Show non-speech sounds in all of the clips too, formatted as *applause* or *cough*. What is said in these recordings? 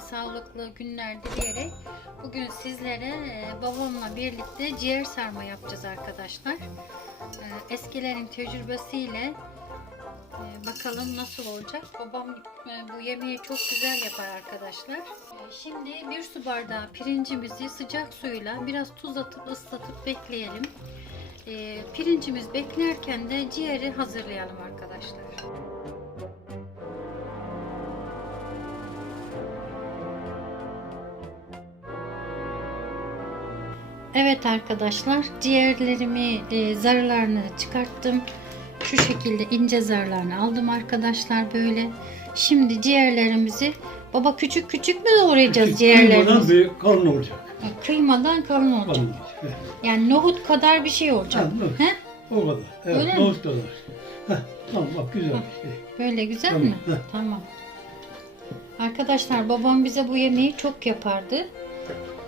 sağlıklı günler dileyerek bugün sizlere e, babamla birlikte ciğer sarma yapacağız arkadaşlar. E, Eskilerin tecrübesiyle e, bakalım nasıl olacak. Babam bu yemeği çok güzel yapar arkadaşlar. Şimdi bir su bardağı pirincimizi sıcak suyla biraz tuz atıp ıslatıp bekleyelim. Pirincimiz beklerken de ciğeri hazırlayalım arkadaşlar. Evet arkadaşlar ciğerlerimi e, zarlarını çıkarttım. Şu şekilde ince zarlarını aldım arkadaşlar böyle. Şimdi ciğerlerimizi baba küçük küçük mü doğrayacağız Kıymadan ciğerlerimizi? bir kalın olacak. Kıymadan kalın olacak. Kalın olacak. Evet. Yani nohut kadar bir şey olacak. Ha, nohut. He? O kadar. Evet, Öyle mi? nohut kadar. Heh, tamam bak güzel. Şey. Böyle güzel Tamam, mi? heh. Tamam. Arkadaşlar babam bize bu yemeği çok yapardı.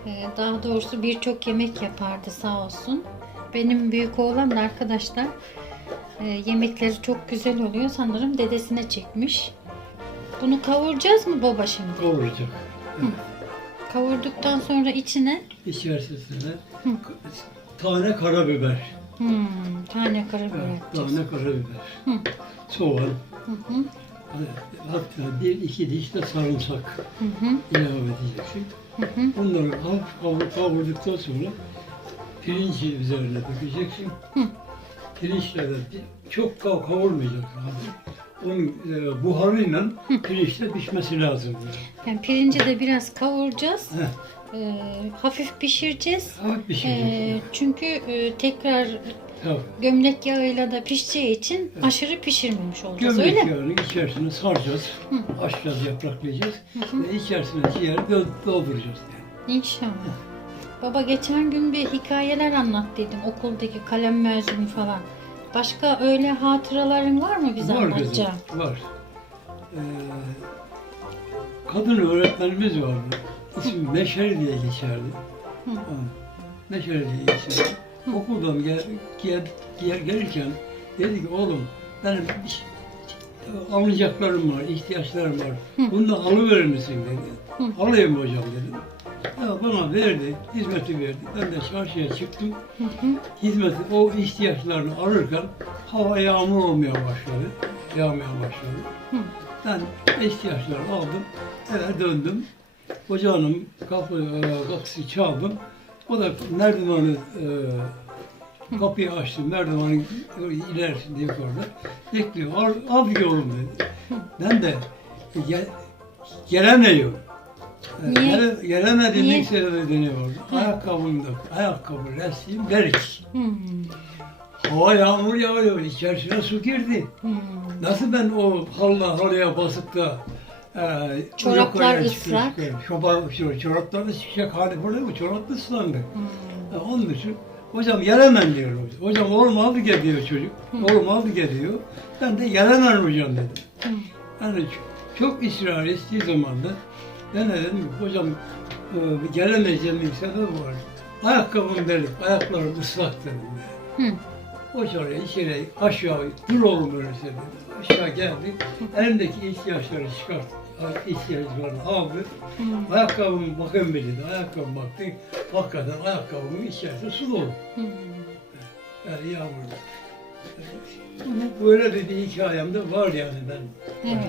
Ee, Daha doğrusu birçok yemek yapardı sağ olsun. Benim büyük oğlan da arkadaşlar e, yemekleri çok güzel oluyor. Sanırım dedesine çekmiş. Bunu kavuracağız mı baba şimdi? Kavuracak. Kavurduktan sonra içine İçerisine tane karabiber. hmm, tane karabiber Evet, tane karabiber. Hı. Soğan. Hı hı, Hatta bir iki diş de sarımsak hı hı, ilave edeceksin. hı hı. Bunları hafif kavur, kavurduktan sonra pirinci üzerine dökeceksin. Hı. Pirinçle de çok kav kavurmayacaksın. Hafif. Onun e, buharıyla pirinçle pişmesi lazım. Yani pirinci de biraz kavuracağız. Heh, Ee, hafif pişireceğiz. hafif pişireceksin. Ee, çünkü e, tekrar Tabii. gömlek yağıyla da pişeceği için aşırı pişirmemiş olacağız Gömlek öyle mi? yağını içerisine saracağız. Hı. Açacağız, yapraklayacağız. Hı hı. Ve içerisine ciğeri dö- dolduracağız yani. İnşallah. Baba geçen gün bir hikayeler anlat dedim okuldaki kalem mezunu falan. Başka öyle hatıraların var mı bize var kızım, anlatacağın? var. Ee, kadın öğretmenimiz vardı. İsmi Meşeri diye geçerdi. Hı. Ha, Meşeri diye geçerdi. Okuldan gel, gel, gel, gelirken dedi ki oğlum benim alınacaklarım var, ihtiyaçlarım var. Bunu da alıverir misin dedi. Hı. Alayım hocam dedim. Ya bana verdi, hizmeti verdi. Ben de çarşıya çıktım. Hı hı. Hizmeti, o ihtiyaçlarını alırken hava yağmur olmaya başladı. Yağmaya başladı. Hı. Ben ihtiyaçları aldım, eve döndüm. Hocanın kapı, e, kapısı çaldım. O da merdiveni e, kapıyı açtım, merdiveni ilerisinde yukarıda bekliyor. Al, al bir oğlum dedi. Ben de gel, gelemiyorum. E, Niye? Gele, ilk sebebi ne oldu? Ayakkabımda, ayakkabı delik. Hı Hava yağmur yağıyor, içerisine su girdi. Nasıl ben o halıya, halıya basıp da e, Çoraplar yukarıya ıslak. çıkıyorum. Çoba, çoraplar da çıkacak hali burada mı? Çorap da ıslandı. Hı. E, onun için hocam gelemem diyor. hoca. Hocam oğlum aldı geliyor çocuk. Oğlum aldı geliyor. Ben de gelemem hocam dedim. Hı. Yani çok ısrar ettiği zaman da ben de dedim hocam e, gelemeyeceğim bir sebep var. Ayakkabım delik, ayaklarım ıslak dedim. Hı. O sonra içeri aşağı dur oğlum öyleyse dedi. Aşağı geldi. Elimdeki ihtiyaçları çıkarttı. İhtiyaçlarını aldı. Hı. Ayakkabımı bakın bir dedi. Ayakkabıma baktı. Hakikaten ayakkabımın içerisinde su dolu. Hı. Yani yağmurda. Böyle de bir hikayem de var yani ben. Evet.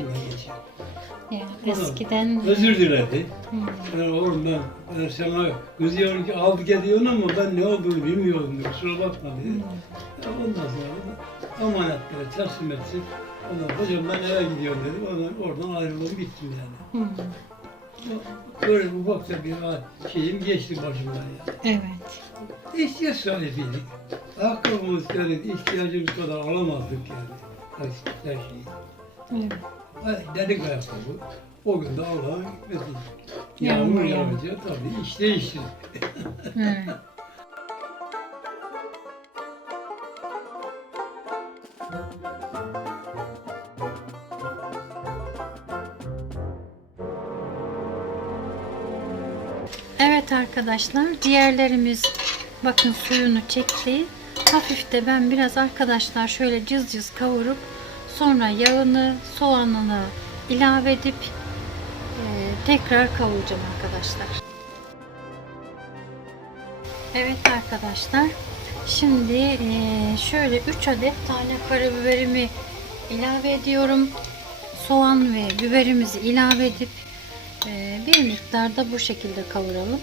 Yani Onu eskiden Özür diledi. Hı. Yani oğlum ben, ben sana kızıyorum ki aldı geliyorsun ama ben ne olduğunu bilmiyordum diyor. Kusura bakma dedi. Ya ondan sonra amanetleri teslim etsin. Ondan hocam ben eve gidiyorum dedim. Ondan, oradan ayrıldım gittim yani. Hı. Böyle ufak da bir şeyim geçti başımdan yani. Evet. İhtiyaç sahibiydik. Ayakkabımız yani ihtiyacımız kadar alamazdık yani. Her, her şeyi. Evet. Dedik ayakkabı. O gün de Allah'ın hikmeti. Yağmur yağınca tabii iş değişti. Evet. Evet arkadaşlar ciğerlerimiz bakın suyunu çekti. Hafif de ben biraz arkadaşlar şöyle cız cız kavurup sonra yağını soğanını ilave edip e, tekrar kavuracağım arkadaşlar. Evet arkadaşlar. Şimdi eee, şöyle 3 adet tane karabiberimi ilave ediyorum. Soğan ve biberimizi ilave edip bir miktar da bu şekilde kavuralım.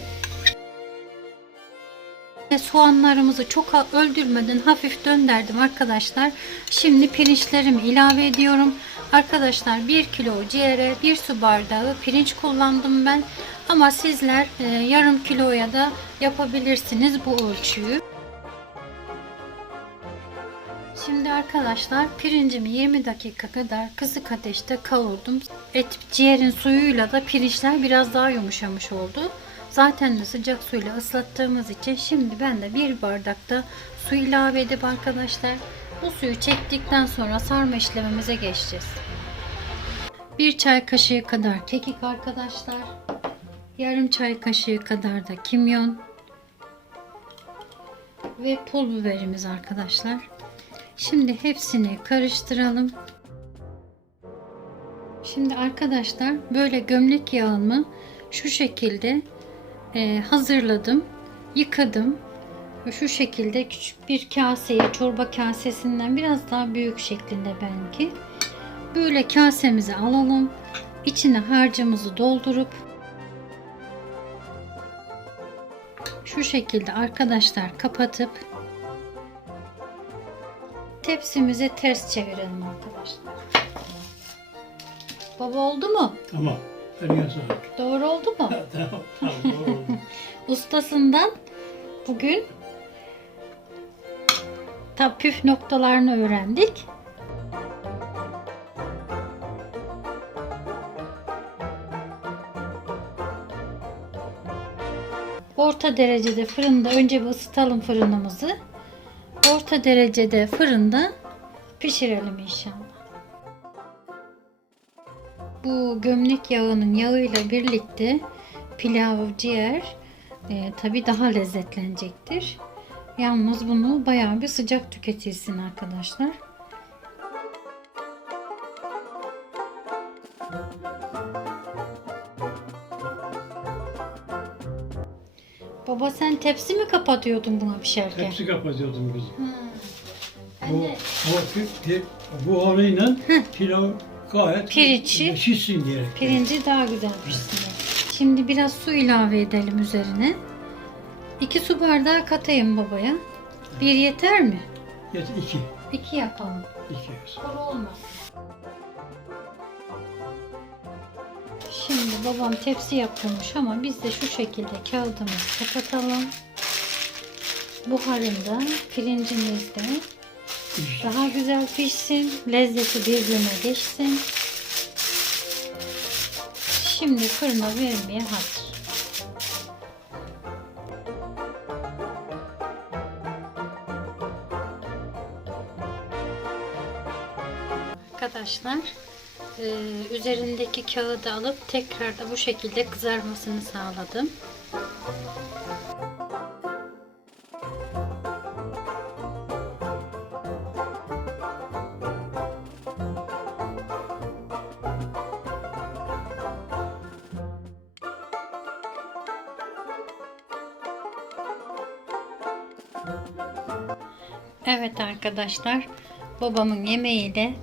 Ve Soğanlarımızı çok öldürmeden hafif döndürdüm arkadaşlar. Şimdi pirinçlerimi ilave ediyorum. Arkadaşlar 1 kilo ciğere 1 su bardağı pirinç kullandım ben. Ama sizler e, yarım kiloya da yapabilirsiniz bu ölçüyü. Şimdi arkadaşlar pirincimi 20 dakika kadar kısık ateşte kavurdum. Et ciğerin suyuyla da pirinçler biraz daha yumuşamış oldu. Zaten de sıcak suyla ıslattığımız için şimdi ben de bir bardakta su ilave edip arkadaşlar bu suyu çektikten sonra sarma işlemimize geçeceğiz. Bir çay kaşığı kadar kekik arkadaşlar. Yarım çay kaşığı kadar da kimyon ve pul biberimiz arkadaşlar. Şimdi hepsini karıştıralım. Şimdi arkadaşlar böyle gömlek yağımı şu şekilde e, hazırladım. Yıkadım. Şu şekilde küçük bir kaseye, çorba kasesinden biraz daha büyük şeklinde benimki. Böyle kasemizi alalım. İçine harcımızı doldurup şu şekilde arkadaşlar kapatıp tepsimize ters çevirelim arkadaşlar. Baba oldu mu? Tamam. Eline sağlık. Doğru oldu mu? *laughs* tamam, tamam, doğru oldu. *laughs* Ustasından bugün ta püf noktalarını öğrendik. Orta derecede fırında önce bir ısıtalım fırınımızı. Orta derecede fırında pişirelim inşallah. Bu gömlek yağının yağıyla birlikte pilav, ciğer e, tabi daha lezzetlenecektir. Yalnız bunu bayağı bir sıcak tüketilsin arkadaşlar. Baba sen tepsi mi kapatıyordun buna pişerken? Hepsi kapatıyordum kızım. Hı. Bu, de bu, pi- bu olayla pilav gayet Pirinçi- şişsin diye. pirinci daha güzel pişsin. Şimdi biraz su ilave edelim üzerine. 2 su bardağı katayım babaya. Bir yeter mi? Yet iki. 2 yapalım. iki. Kuru olmaz. Şimdi babam tepsi yapıyormuş ama biz de şu şekilde kağıdımızı kapatalım. Buharında pirincimiz de daha güzel pişsin. Lezzeti birbirine geçsin. Şimdi fırına vermeye hazır. Arkadaşlar e, üzerindeki kağıdı alıp tekrar da bu şekilde kızarmasını sağladım. Evet arkadaşlar babamın yemeğiyle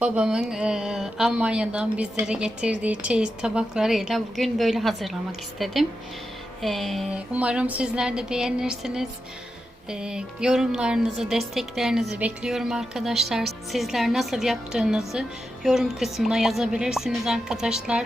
babamın e, Almanya'dan bizlere getirdiği çeyiz tabaklarıyla bugün böyle hazırlamak istedim. E, umarım sizler de beğenirsiniz. E, yorumlarınızı, desteklerinizi bekliyorum arkadaşlar. Sizler nasıl yaptığınızı yorum kısmına yazabilirsiniz arkadaşlar.